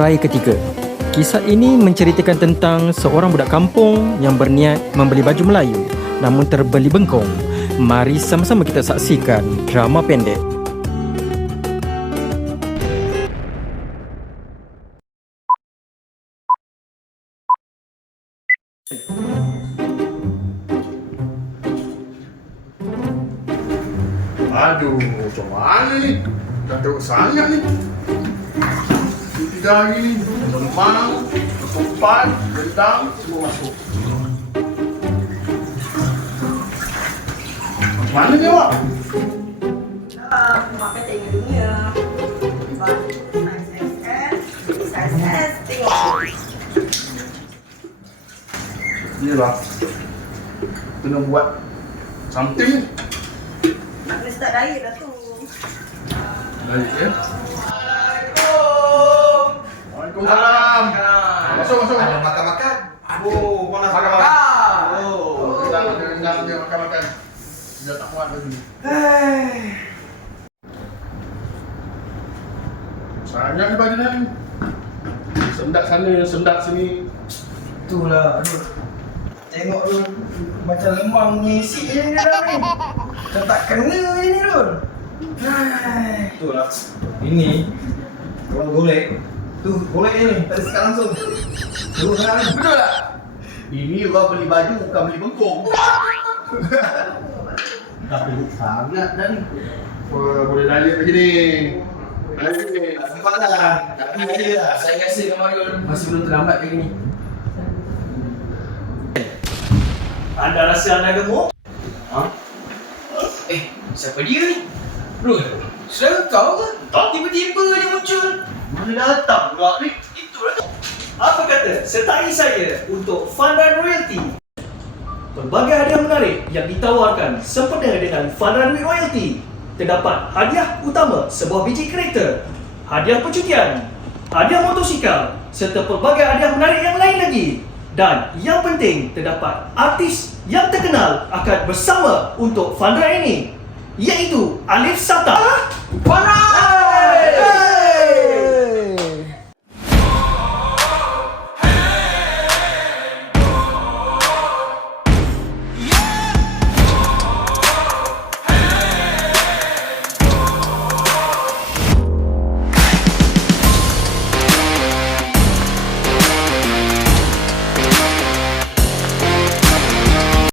Raya ketiga. Kisah ini menceritakan tentang seorang budak kampung yang berniat membeli baju Melayu namun terbeli bengkong. Mari sama-sama kita saksikan drama pendek. Aduh, macam mana ni? Dah teruk sangat ni. 3 hari ni, lemang, ketupat, rendang, semua masuk. Macam mana ni awak? Mak kata ingat dunia. Saiz, tengok. Yelah, kena buat something. Nak kena start diet dah tu. Baik ya. Waalaikumsalam. Masuk. Ada makan-makan. Oh, kau nak makan-makan. Oh, Rendang dia makan-makan. Dah tak muat lagi. Sangat ni badan ni. Sendak sana, sendak sini. itulah. Aduh. Tengok tu macam lemang ngisi je ni dah ni. Macam tak kena je ni tu. Itulah. Ini kalau golek tu golek je ni. Tak sekat langsung. Terus sangat ni. Betul tak? Ini orang beli baju bukan beli bengkong. Tak perlu sangat dah ni. Wah, boleh diet lagi ni. Diet. Sempatlah. Tapi aja lah. Saya rasa Kamarul masih belum terlambat lagi ni. Anda rasa anda gemuk? Ha? Siapa dia ni? Rul, saudara kau ke? Tiba-tiba dia muncul. Mana datang pula ni? Itulah tu. Apa kata sertai saya untuk Funrun Royalty? Pelbagai hadiah menarik yang ditawarkan sempena dengan Funrun with Royalty. Terdapat hadiah utama sebuah biji kereta, hadiah percutian, hadiah motosikal serta pelbagai hadiah menarik yang lain lagi. Dan yang penting, terdapat artis yang terkenal akan bersama untuk Funrun ini, iaitu Alif Sata. Farah!